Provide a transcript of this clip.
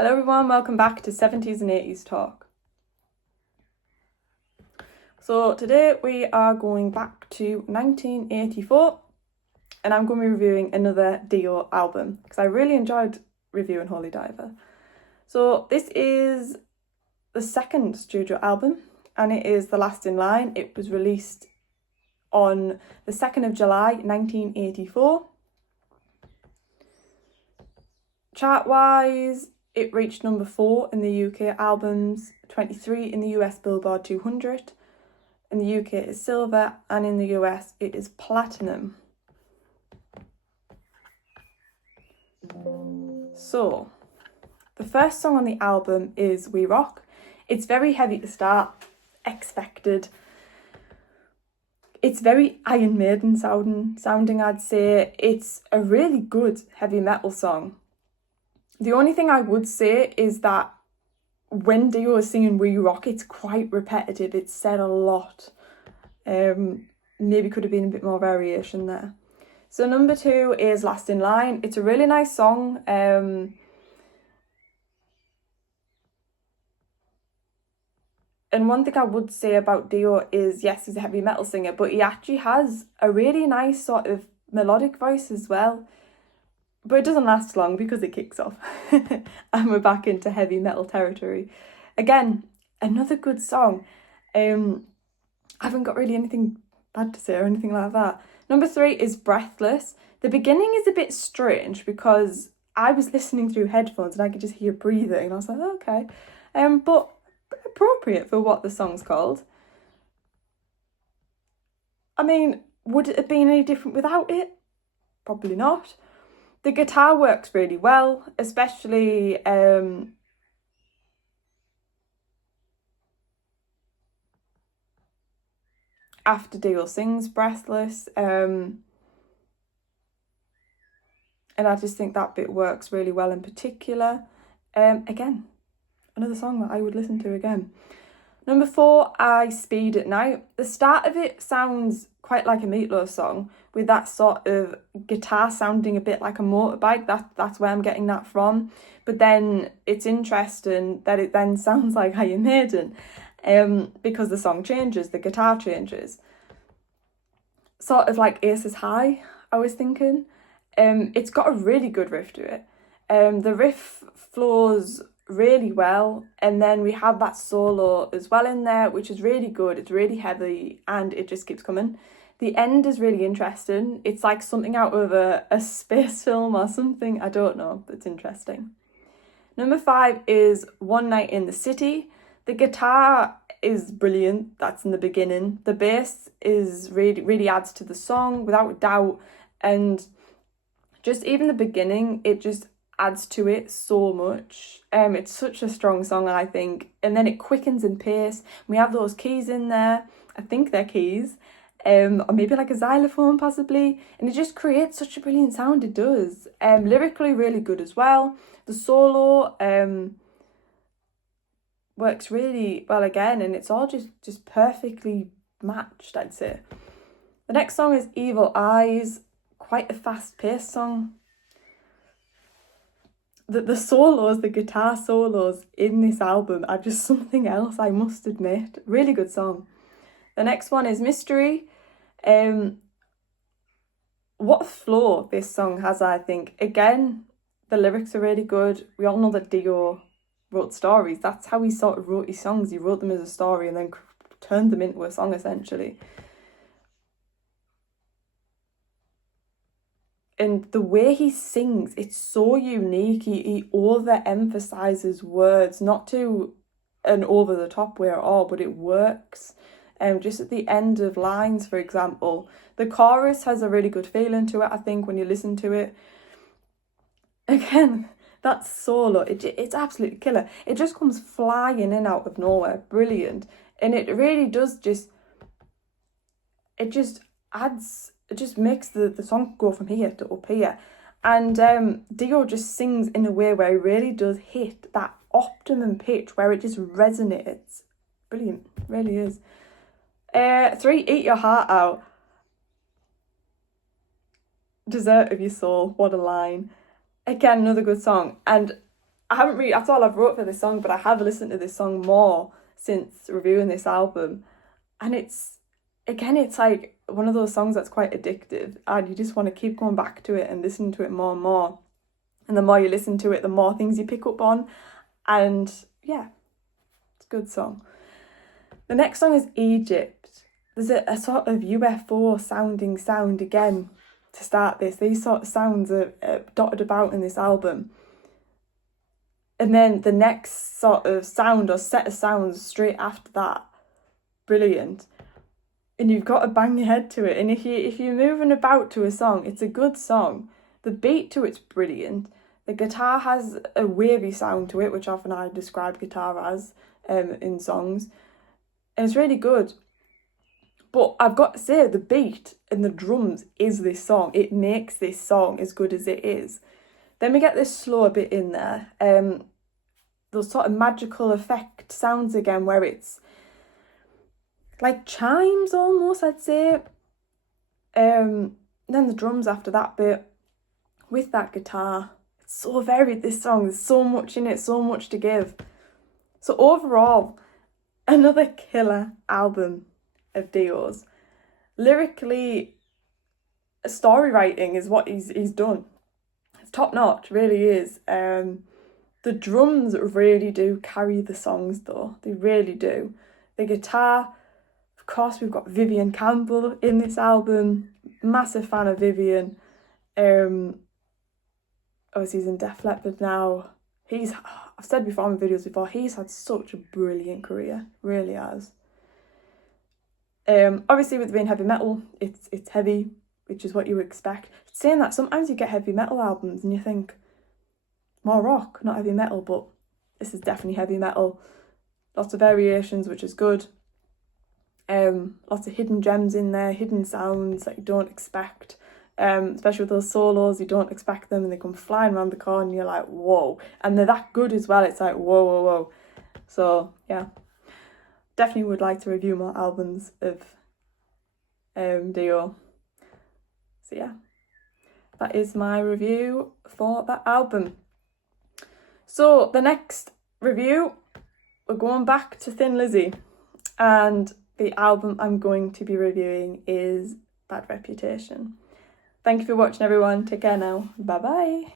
Hello everyone, welcome back to 70s and 80s talk. So today we are going back to 1984 and I'm going to be reviewing another Dio album because I really enjoyed reviewing Holy Diver. So this is the second studio album and it is The Last in Line. It was released on the 2nd of July 1984. Chart-wise, it reached number 4 in the UK albums, 23 in the US Billboard 200. In the UK it is silver and in the US it is platinum. So, the first song on the album is We Rock. It's very heavy to start, expected. It's very Iron Maiden sounding, I'd say. It's a really good heavy metal song. The only thing I would say is that when Dio is singing We Rock, it's quite repetitive. It's said a lot. Maybe could have been a bit more variation there. So number 2 is Last in Line. It's a really nice song. And one thing I would say about Dio is, yes, he's a heavy metal singer, but he actually has a really nice sort of melodic voice as well. But it doesn't last long because it kicks off and we're back into heavy metal territory. Again, another good song. I haven't got really anything bad to say or anything like that. Number 3 is Breathless. The beginning is a bit strange because I was listening through headphones and I could just hear breathing and I was like, oh, okay. But appropriate for what the song's called. I mean, would it have been any different without it? Probably not. The guitar works really well, especially after Dio sings Breathless. And I just think that bit works really well in particular. Again, another song that I would listen to again. Number 4, I Speed at Night. The start of it sounds quite like a Meatloaf song with that sort of guitar sounding a bit like a motorbike. That's where I'm getting that from. But then it's interesting that it then sounds like Iron Maiden because the song changes, the guitar changes. Sort of like Aces High, I was thinking. It's got a really good riff to it. The riff flows really well, and then we have that solo as well in there, which is really good. It's really heavy and it just keeps coming. The end is really interesting. It's like something out of a space film or something. I don't know, but it's interesting. Number 5 is One Night in the City. The guitar is brilliant. That's in the beginning. The bass is really adds to the song without doubt, and just even the beginning, it just adds to it so much. It's such a strong song, I think, and then it quickens in pace. We have those keys in there. I think they're keys, or maybe like a xylophone possibly, and it just creates such a brilliant sound. It does. Lyrically really good as well. The solo works really well again, and it's all just perfectly matched, I'd say. The next song is Evil Eyes. Quite a fast-paced song. The solos, the guitar solos in this album are just something else, I must admit. Really good song. The next one is Mystery. What a flow this song has, I think. Again, the lyrics are really good. We all know that Dio wrote stories. That's how he sort of wrote his songs. He wrote them as a story and then turned them into a song, essentially. And the way he sings, it's so unique. He overemphasizes words, not to an over-the-top way at all, but it works. Just at the end of lines, for example, the chorus has a really good feeling to it, I think, when you listen to it. Again, that solo, it's absolutely killer. It just comes flying in out of nowhere. Brilliant. And it really does it just makes the song go from here to up here. And Dio just sings in a way where he really does hit that optimum pitch where it just resonates. Brilliant, really is. 3, Eat Your Heart Out. Dessert of Your Soul, what a line. Again, another good song. And I haven't really, that's all I've wrote for this song, but I have listened to this song more since reviewing this album. And it's like one of those songs that's quite addictive, and you just want to keep going back to it and listen to it more and more. And the more you listen to it, the more things you pick up on. And yeah, it's a good song. The next song is Egypt. There's a sort of UFO sounding sound again to start this. These sort of sounds are dotted about in this album. And then the next sort of sound or set of sounds straight after that, brilliant. And you've got to bang your head to it. And if you're moving about to a song, it's a good song. The beat to it's brilliant. The guitar has a wavy sound to it, which often I describe guitar as in songs. And it's really good. But I've got to say, the beat and the drums is this song. It makes this song as good as it is. Then we get this slower bit in there. Those sort of magical effect sounds again, where it's like chimes almost, I'd say. Then the drums after that bit with that guitar. It's so varied, this song. There's so much in it, so much to give. So overall, another killer album of Dio's. Lyrically, story writing is what he's done. It's top notch, really is. The drums really do carry the songs though. They really do. The guitar, of course, we've got Vivian Campbell in this album. Massive fan of Vivian. Obviously he's in Def Leppard now. I've said before in videos before, he's had such a brilliant career. Really has. Obviously with being heavy metal, it's heavy, which is what you expect. Saying that, sometimes you get heavy metal albums and you think, more rock, not heavy metal, but this is definitely heavy metal. Lots of variations, which is good. Lots of hidden gems in there, hidden sounds that you don't expect. Especially with those solos, you don't expect them and they come flying around the corner and you're like, whoa. And they're that good as well, it's like, whoa, whoa, whoa. So, yeah. Definitely would like to review more albums of Dio. So, yeah. That is my review for that album. So the next review, we're going back to Thin Lizzy, and the album I'm going to be reviewing is Bad Reputation. Thank you for watching, everyone. Take care now. Bye bye.